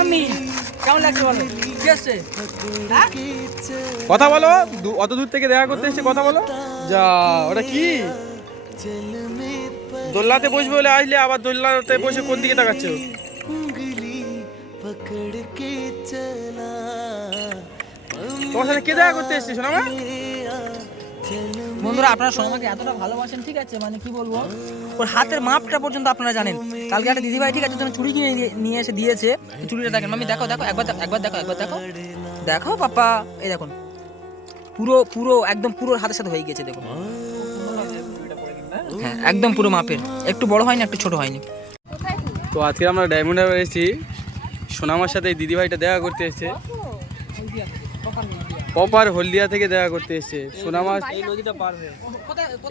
Mummy কেমন লাগছে বলো? কি আসছে? হ্যাঁ? কথা বলো, অত দূর থেকে দেখা করতে এসেছে, কথা বলো। যা, ওটা কি? দোলনাতে বসবে বলে আসলে আবার দোলনাতে বসে কোন দিকে তাকাচ্ছ? তোমার সাথে কে দেখা করতে এসেছে সোনামা? বন্ধুরা, আপনারা সোনামাকে এতটা ভালোবাসেন, ঠিক আছে, মানে কি বলবো, ওর হাতের মাপটা পর্যন্ত আপনারা জানেন। কালকে একটা দিদিভাই, ঠিক আছে, তুমি চুড়ি কিনে নিয়ে এসে দিয়েছে, চুড়িটা দেখেন মাম্মি, দেখো দেখো একবার দেখো, একবার দেখো দেখো পাপা, এই দেখুন পুরো পুরো একদম পুরো হাতের সাথে হয়ে গেছে, দেখুন। হ্যাঁ, একদম পুরো মাপের, একটু বড় হয়নি, একটু ছোট হয়নি। তো আজকে আমরা ডায়মন্ড হারবার এসেছি, সোনামার সাথে এই দিদিভাইটা দেখা করতে এসেছে। প্রপার হলদিয়া থেকে দেখা করতে এসেছে সোনামা। এই নদীটা পার হয়ে,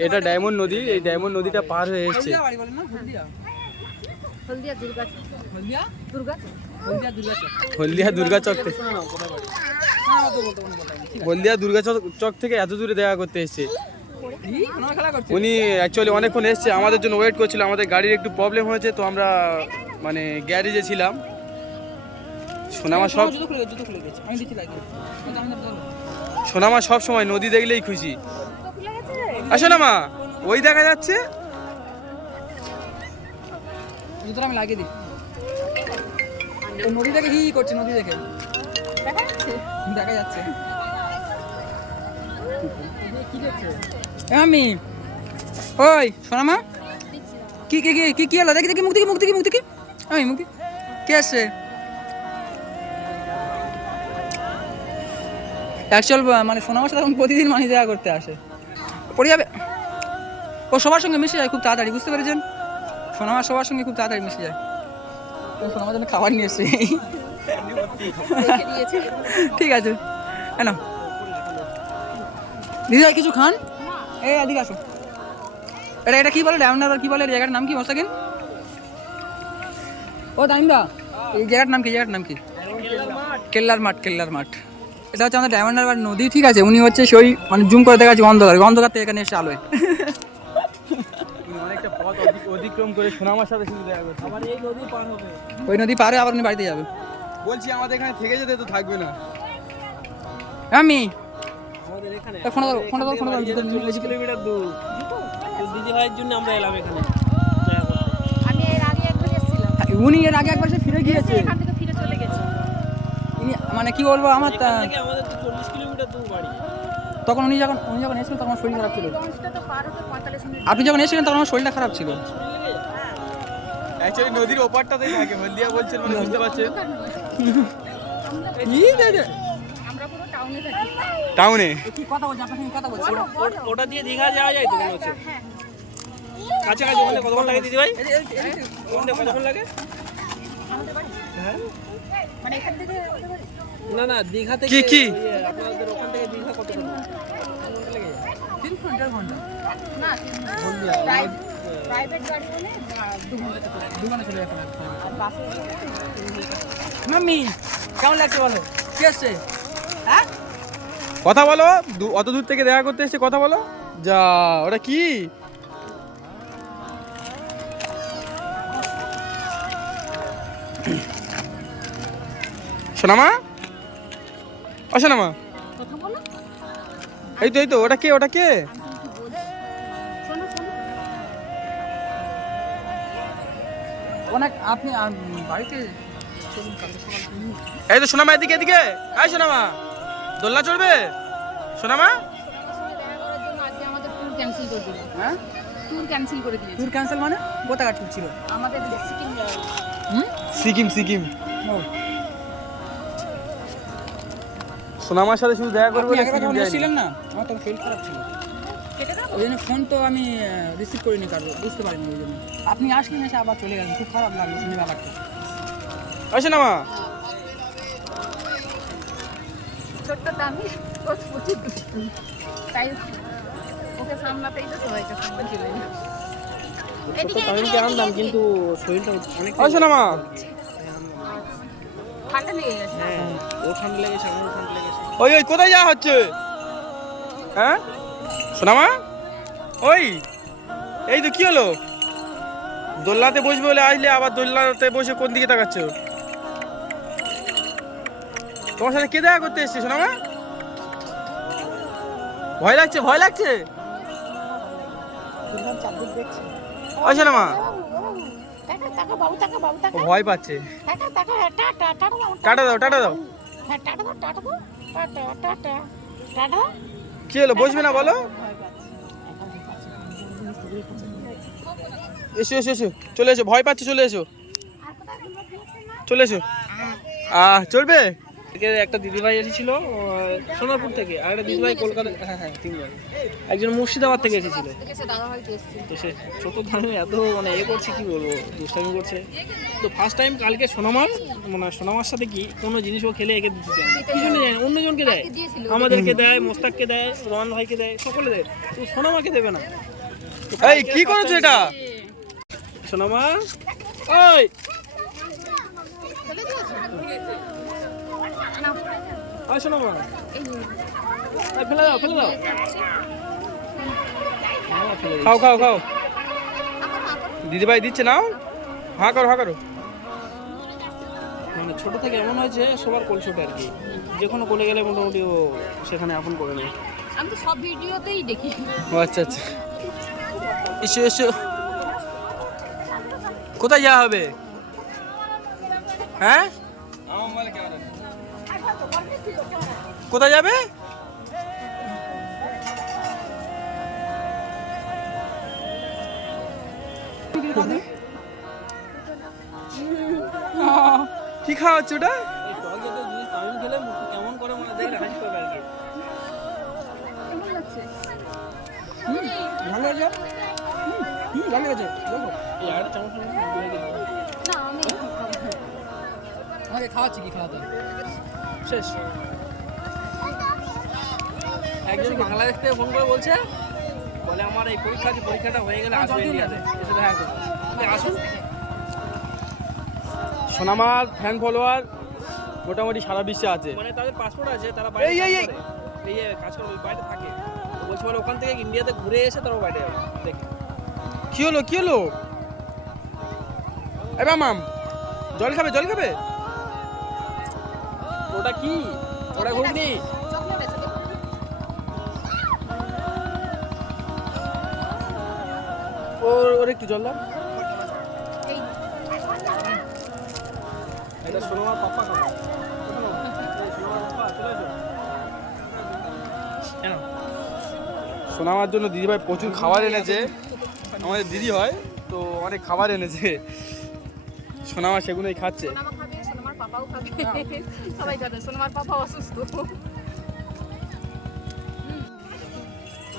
এটা ডায়মন্ড নদী, এই ডায়মন্ড নদীটা পার হয়ে এসেছে হলদিয়া দুর্গা চক থেকে। হলদিয়া দুর্গা চক থেকে এত দূরে দেখা করতে এসেছে উনি। অ্যাকচুয়ালি অনেকক্ষণ এসছে, আমাদের জন্য ওয়েট করছিল। আমাদের গাড়ির একটু প্রবলেম হয়েছে, তো আমরা মানে গ্যারেজে ছিলাম। সোনামা সব সময় নদী দেখলেই খুশি। আসো না মা, ওই দেখা যাচ্ছে। আমি লাগিয়ে দিই, নদী দেখে কি করছে, নদী দেখে দেখা যাচ্ছে। আমি ওই সোনামা, কি কি কি কি কি হলো? দেখি দেখি, মুখ দেখি, মুখ দেখি, মুখ দেখি, আমি মুখ দেখি, কে আসছে? অ্যাকচুয়াল মানে সোনামার সাথে প্রতিদিন মানুষ দেখা করতে আসে, পড়ে যাবে। ও সবার সঙ্গে মিশে যায় খুব তাড়াতাড়ি, বুঝতে পেরেছেন? সোনামা সবার সঙ্গে খুব তাড়াতাড়ি মিশে যায়। সোনামার জন্য খাবার নিয়ে এসছে, ঠিক আছে। কেন দিদিভাই কিছু খান? এই এদিকে আসো। এটা কি বলে, ডায়মন্ড হারবার কি বলে? এই জায়গাটার নাম কি মোস্তাকিন? ও দাইমদা, এই জায়গাটার নাম কি? জায়গাটার নাম কি? কেল্লার মাঠ। কেল্লার মাঠ, এটা হচ্ছে আমাদের ডায়মন্ড হারবার নদী, ঠিক আছে। উনি হচ্ছে সেই মানে জুম করে দেখাচ্ছি অন্ধকার থেকে এখানে এসে আলোয়। অনেকটা পথ অতিক্রম করে সোনামার সাথে শুধু দেখা করছে। আবার এই নদী পার হবে, ওই নদী পারে আবার উনি বাড়িতে যাবে। বলছি আমাদের এখানে থেকে যেতে তো থাকবে না। আমি আমাদের এখানে ফোন দাও 40 কিলোমিটার দূর। দিদি ভাইয়ের জন্য আমরা এলাম এখানে। আমি এর আগে একবার এসেছিলাম, উনি এর আগে একবার সে ফিরে গিয়েছে, এখান থেকে ফিরে চলে গেছে। ইনি মানে কি বলবো, আমার এখান থেকে আমাদের তো 40 কিলোমিটার দূর বাড়ি। তখন উনি যখন এসেছিলেন তখন আমার শরীর খারাপ ছিল। লঞ্চটা তো পার হতে 45 মিনিট। আপনি যখন এসেছিলেন তখন আমার শরীরটা খারাপ ছিল। অ্যাকচুয়ালি নদীর ওপারটাতেই থাকে, হলদিয়া বলছেন মানে বুঝতে পারছেন। আমরা পুরো টাউনে থাকি। টাউনে কি কথা বলছি, আপনার সঙ্গে কথা বলছি। ওটা দিয়ে দীঘা যাওয়া যায় তো মনে হচ্ছে। কাছাকাছি ওখানে কতক্ষণ লাগে দিদি ভাই? ওখানে কতক্ষণ লাগে? মানে এখান থেকে ওদের বাড়ি? না দীঘা থেকে কি আপনাদের ওখান থেকে দীঘা কতক্ষণ লাগে? 3 ঘন্টা না, প্রাইভেট গাড়ি হলে 2 ঘন্টা চলে যাবে। আর বাসে মাম্মি কেমন লাগছে বলো? কি আসছে? হ্যাঁ, কথা বলো, অত দূর থেকে দেখা করতে এসেছে, কথা বলো। যা, ওটা কি? সোনামা, ও সোনামা, কথা বলো। এই তো ওটা কে? শোনো শোনো, অনেক আপনি বাড়িতে চলুন কালকে সকাল। এই তো সোনামা, এদিকে এই সোনামা, দোলনা চড়বে সোনামা? দেখা করার জন্য আজকে আমাদের ট্যুর ক্যান্সেল করে দিল। হ্যাঁ, ট্যুর ক্যান্সেল করে দিয়েছে। ট্যুর ক্যান্সেল মানে কোথাকার ট্যুর ছিল? আমাদের সিকিম যাওয়া। সিকিম। ও, সোনামার সাথে শুধু দেখা করবো আপনি বলে আগের সিকিম যখন যায়নি। এসেছিলেন না, আমার তখন শরীর খারাপ ছিল, কেটে দাও। ওই জন্য ফোন তো আমি রিসিভ করিনি, কারো বুঝতে পারিনি। ওই জন্য আপনি আসলেন, এসে আবার চলে গেলেন, খুব খারাপ লাগলো শুনে ব্যাপারটা। ওই সোনামা, ছোট্ট দামি প্রচুর দুষ্টু, তাই ওকে সামলাতেই তো সবাইকে সামনে চলে যায়। এদিকে তামিলকে আনলাম কিন্তু শরীরটা অনেক ওই সোনামা, ঠান্ডা লেগে গেছে। হ্যাঁ, ও ঠান্ডা লেগেছে, আমারও ঠান্ডা লেগেছে। ওই কোথায় যাওয়া হচ্ছে? হ্যাঁ সোনামা, এই তো কি হলো? দোলনাতে বসবে বলে আসলে আবার দোলনাতে বসে কোন দিকে তাকাচ্ছ? তোমার সাথে কে দেখা করতে এসছে সোনামা? ভয় লাগছে, ভয় লাগছে। ওই সোনামা টাকা টাকা বাবু টাকা বাবু টাকা ও ভয় পাচ্ছে। টাকা টাকা টাটা টাটা বাবু টাটা দাও, টাটা দাও। হ্যাঁ টাটা দাও টাটা দাও টাটা টাটা টাটা কি হলো, বসবে না বলো? এসো এসো এসো, চলে এসো, ভয় পাচ্ছে, চলে এসো, চলে এসো। চলবে। একটা দিদিভাই এসেছিল সোনারপুর থেকে, আর একটা দিদিভাই কলকাতা, হ্যাঁ তিনজন। একজন মুর্শিদাবাদ থেকে এসেছিল। তো সে ছোট দামে এত মানে করছে, কি বলবো, দুষ্টামি করছে। তো ফার্স্ট টাইম কালকে সোনামার সোনামার সাথে কি কোনো জিনিস ও খেলে একে দিতে চায় না, কি জন্য যায় না, অন্যজনকে দেয়, আমাদেরকে দেয়, মোস্তাককে দেয়, রোহান ভাইকে দেয়, সকলে দেয়, তো সোনামাকে দেবে না। এই কি করছো এটা? সোনামা ওই সোনামা ফেলে দাও, ফেলে দাও। খাও খাও খাও, দিদিভাই দিচ্ছে, নাও, হ্যাঁ করো, হ্যাঁ করো। মানে ছোট থেকে এমন হয়েছে সবার কোল ছোট আর কি, যে কোনো কোলে গেলে মোটামুটি ও সেখানে আপন করে নেয়। আমি তো সব ভিডিওতেই দেখি। ও আচ্ছা আচ্ছা, এসো এসো। কোথায় যাওয়া হবে? হ্যাঁ, কোথায় যাবে? কি খাওয়াচ্ছ ওটা? এই টক জাতীয় জিনিস তামিম খেলে মুখে কেমন করে মনে দেখলে হাসি পাবে আর কি। ভালো হয়েছে, ভালো হয়েছে। এই আর চামচ দিয়ে দিই। না আমি আমাকে খাওয়াচ্ছি, কি খাওয়াতে শেষ। একজনকে খেলা দেখতে ফোন করে বলছে, বলে আমার এই পরীক্ষা আছে, পরীক্ষাটা হয়ে গেলে আসবে ইন্ডিয়াতে, এসে দেখা করতে। আসুন। সোনামার ফ্যান ফলোয়ার মোটামুটি সারা বিশ্বে আছে। মানে তাদের পাসপোর্ট আছে, তারা বাইরে এই, এই, কাজ করে। এই কাজ করে, ওই বাইরে থাকে। তো বলছে বলে ওখান থেকে ইন্ডিয়াতে ঘুরে এসে তারপর বাইরে যাবে দেখে। কি হলো, কি হলো? এ মাম, জল খাবে, জল খাবে? ওটা কি? ওটা ঘুগনি। চকলেট আছে দেখো। ওর একটু জল দাও। এই এটা সোনামার পাপা খাবে। সোনামার পাপা চলে এসো। কেন? সোনামার জন্য দিদিভাই প্রচুর খাবার এনেছে, আমাদের দিদি হয় তো অনেক খাবার এনেছে, সোনামা সেগুলোই খাচ্ছে। সোনামা খাবে, সোনামার পাপাও খাবে, সবাই খাবে। সোনামার পাপা অসুস্থ।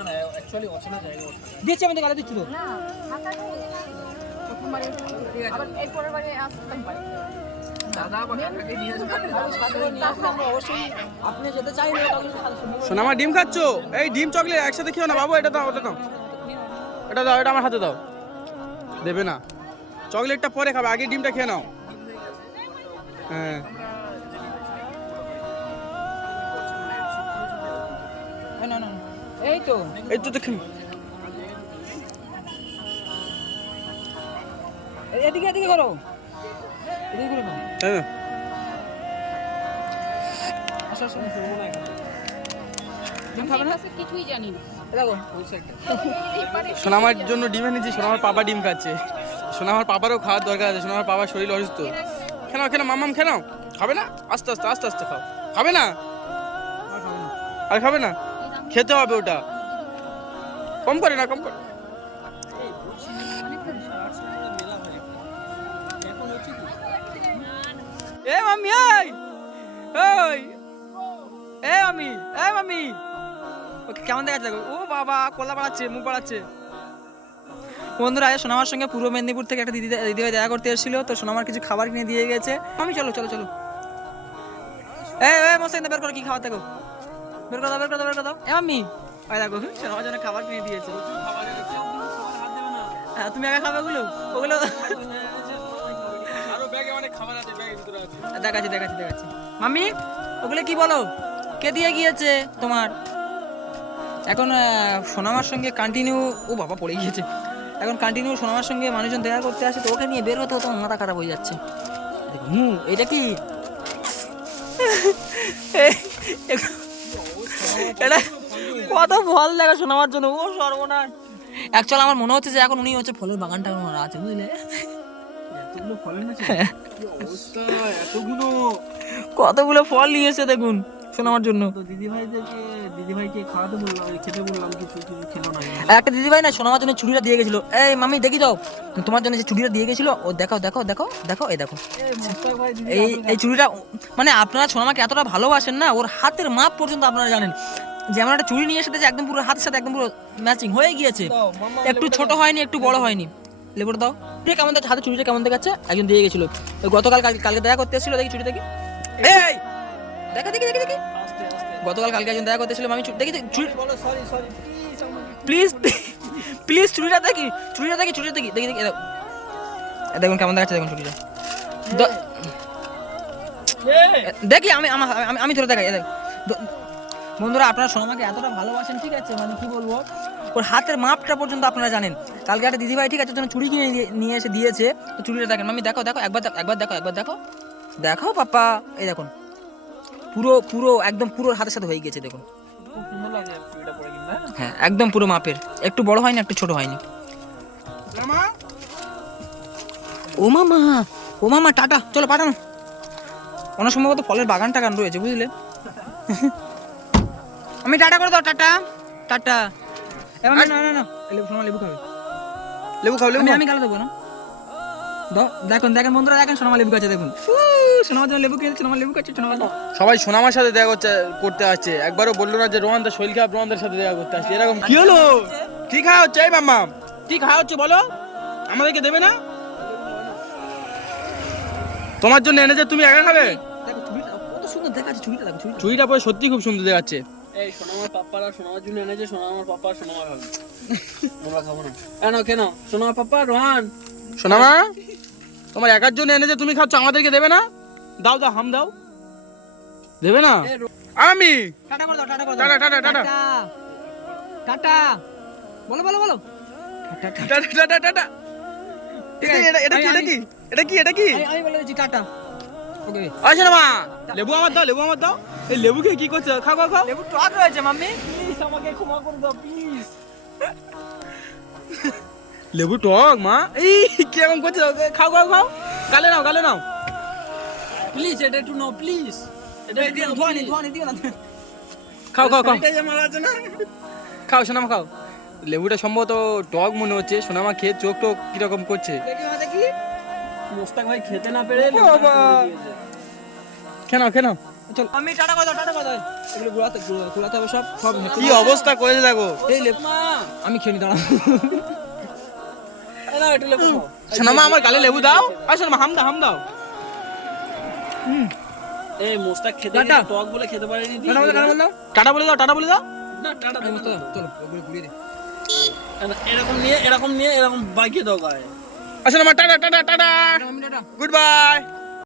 না অ্যাকচুয়ালি অচেনা জায়গা ওঠা। দিচ্ছি, আমি তো গালে দিচ্ছি তো। না হাতা নেই। প্রথমবারে আবার এই পরের বারে আসতেই পারে। দাদা বা কাকাকে নিয়ে আসবে। আমরা অবশ্যই, আপনি যেতে চাই না তাহলে সোনামা ডিম খাচ্ছো? এই ডিম চকলেট একসাথে খেও না বাবু, এটা দাও, ওটা দাও, এটা দাও, এটা আমার হাতে দাও। দেবে না, চকলেটটা পরে খাবে, আগে ডিমটা খেয়ে নাও। হ্যাঁ, না না, এই তো এই তো দেখুন। এদিকে এদিকে করো, এদিকে করো না। হ্যাঁ, আসো আসো, আমি এই ক্লাসে কিছুই জানি না। দেখো এই পারে সোনামার জন্য ডিম এনেছি, সোনামার পাপা ডিম খাচ্ছে। সোনামার পাপারও খাওয়ার দরকার আছে, সোনামার পাপার শরীর অসুস্থ। খেনাও খেনাও মামাম খেনাও, খাবে না? আস্তে আস্তে আস্তে আস্তে খাও। খাবে না? আর খাবে না? খেতে হবে ওটা, কম করে না, কম করে। এ মাম্মি, এই ওই, এ মাম্মি, এ মাম্মি, ওকে কেমন দেখাচ্ছে দেখো। ও বাবা, কলা বাড়াচ্ছে, মুখ বাড়াচ্ছে। বন্ধুরা, সোনামার সঙ্গে পূর্ব মেদিনীপুর থেকে একটা দিদিভাই দেখা করতে এসেছিল, তো সোনামার কিছু খাবার কিনে দিয়ে গেছে। আমি চলো চলো চলো, এই মশাই বের করো, কি খাবার দেখো, বের করে দাও, বের করে দাও, বের করে দাও। আমি ওই দেখো, সোনামার জন্য খাবার কিনে দিয়েছে। হ্যাঁ, তুমি আগে খাবে ওগুলো, ওগুলো আরো ব্যাগে অনেক খাবার আছে, ব্যাগের ভিতরে আছে। দেখাচ্ছি দেখাচ্ছি দেখাচ্ছি। মাম্মি, ওগুলো কি বলো, কে দিয়ে গিয়েছে তোমার? এখন সোনামার সঙ্গে কন্টিনিউ, ও বাবা পড়ে গিয়েছে, এখন কন্টিনিউ সোনামার সঙ্গে মানুষজন দেখা করতে আসে, তো ওকে নিয়ে বের হতে হতো, মাথা খারাপ হয়ে যাচ্ছে। দেখো, এটা কি? এটা কত ফল দেখা শোনাবার জন্য, ও সর্বনাশ। অ্যাকচুয়ালি আমার মনে হচ্ছে যে এখন উনি হচ্ছে ফলের বাগানটা আমার আছে, বুঝলে? এতগুলো ফল এনেছে, কি অবস্থা, এতগুলো। কতগুলো ফল নিয়ে এসে দেখুন শোনাবার জন্য। তো দিদিভাইকে খাওয়াতে বললাম, খেতে বললাম, কিছু খেলো না। আর একটা দিদিভাই না শোনাবার জন্য ছুরিটা দিয়ে গেছিল। এই মামি দেখি দাও, তোমার জন্য যে ছুরিটা দিয়ে গেছিল, ও দেখো দেখো দেখো দেখো, এই দেখো এই চুড়িটা। মানে আপনারা সোনামাকে এতটা ভালোবাসেন না, ওর হাতের মাপ পর্যন্ত আপনারা জানেন। যেমন একটা চুড়ি নিয়ে এসেছে যে একদম পুরো হাতের সাথে একদম পুরো ম্যাচিং হয়ে গিয়েছে, একটু ছোট হয়নি একটু বড় হয়নি। লেবুটা দাও, ঠিক কেমন দেখাচ্ছে হাতে চুড়িটা, কেমন দেখাচ্ছে? একজন দিয়ে গেছিল গতকাল, কালকে দেখা করতে এসেছিল, দেখি চুড়ি দেখি, এই দেখা দেখি দেখি দেখি, গতকাল কালকে একজন দেখা করতে এসেছিল, আমি দেখি চুড়ি, প্লিজ প্লিজ চুড়িটা দেখি, চুড়িটা দেখি, চুড়িটা দেখি দেখি দেখি, দেখুন কেমন দেখাচ্ছে, দেখুন চুড়িটা দেখি, আমি ধরে দেখাই। বন্ধুরা আপনারা সোনামাকে এতটা ভালোবাসেন, ঠিক আছে, মানে কি বলবো, ওর হাতের মাপটা পর্যন্ত আপনারা জানেন। কালকে একটা দিদিভাই, ঠিক আছে, চুড়ি কিনে নিয়ে এসে দিয়েছে, তো চুড়িটা দেখেন মামি, দেখো দেখো একবার দেখো, একবার দেখো, দেখো পাপা, এই দেখুন পুরো পুরো একদম পুরো হাতের সাথে হয়ে গেছে, দেখুন। খুব সুন্দর লাগে চুড়িটা পরে, কিন্তু হ্যাঁ একদম পুরো মাপের, একটু বড় হয়নি একটু ছোট হয়নি। ও মামা টাটা, চলো পাঠানো। অনেক সম্ভবত ফলের বাগান টাগান রয়েছে, বুঝলে? আমি টাটা করে দাও, টাটা টাটা। না না না, লেবু খাবে, লেবু খাও, লেবু আমি গালে দেবো না। দেখুন দেখেন বন্ধুরা, দেখেন সোনামা লেবু খাচ্ছে, দেখুন সোনামার জন্য লেবু খেয়েছে, সোনামা লেবু খাচ্ছে, সোনামা। সবাই সোনামার সাথে দেখা করতে আসছে, একবারও বললো না যে রোহানদা শৈল খারাপ, রোহানদার সাথে দেখা করতে আসছে। এরকম কি হলো? কি খাওয়া হচ্ছে এই মাম্মা? কি খাওয়া হচ্ছে বলো, আমাদেরকে দেবে না? তোমার জন্য এনেছে, তুমি একা খাবে? দেখো চুড়িটা কত সুন্দর দেখাচ্ছে, চুড়িটা দেখো, চুড়িটা পরে সত্যি খুব সুন্দর দেখাচ্ছে। এই সোনামার পাপ্পারা সোনামার জন্য এনেছে, সোনামার পাপ্পা সোনামার হবে, আমরা খাবো না। কেন সোনামার পাপ্পা রোহান, সোনামা তোমার একার জন্য এনেছে, তুমি খাচ্ছ, আমাদেরকে দেবে না? দাও দাও, হাম দাও, দেবে না? আমি টাটা করে দাও, টাটা করে টাটা টাটা টাটা টাটা, বলো বলো বলো, টাটা টাটা টাটা। এটা কি, এটা কি, এটা কি, এটা কি? আমি বলে দিচ্ছি টাটা। ওকে আসো না মা, লেবু আমার দাও, লেবু আমার দাও। এই লেবু খেয়ে কি করছো? খাও খাও খাও। লেবু টক রয়েছে মাম্মি, প্লিজ আমাকে ক্ষমা করে দাও প্লিজ। লেবু টক মা, এই কিরকম করছো? খাও খাও খাও, গালে নাও, গালে নাও। প্লিজ এটা একটু নাও প্লিজ, এটা এই দিও ধোয়ানি দিও না। খাও খাও খাও, এটাই আমার আছে না। খাও সোনামা খাও। লেবুটা সম্ভবত টক মনে হচ্ছে, সোনামা খেয়ে চোখ টোক কিরকম করছে। দেখি মোস্তাক ভাই খেতে না পেরে বাবা। কেন কেন? চল আমি টাটা করে দাও, টাটা করে দাও। এগুলো গুলাতে হবে সব সব। কি অবস্থা করেছে দেখো। এই লেবু আমি খেয়ে নি, দাঁড়া। না এটা লেবু খাও। সোনামা আমার গালে লেবু দাও, আর সোনামা হাম দাও, হাম দাও। এই মোস্তাক খেতে টাটা। গেছে, টক বলে খেতে পারেনি। টাটা বলে দাও, টাটা বলে দাও, টাটা বলে দাও। না টাটা দেবো না। চলো ওগুলো ঘুরিয়ে দে। এরকম নিয়ে এরকম বাঁকিয়ে দাও গায়ে। আর সোনামা টাটা টাটা টাটা, আমি টাটা। Good bye.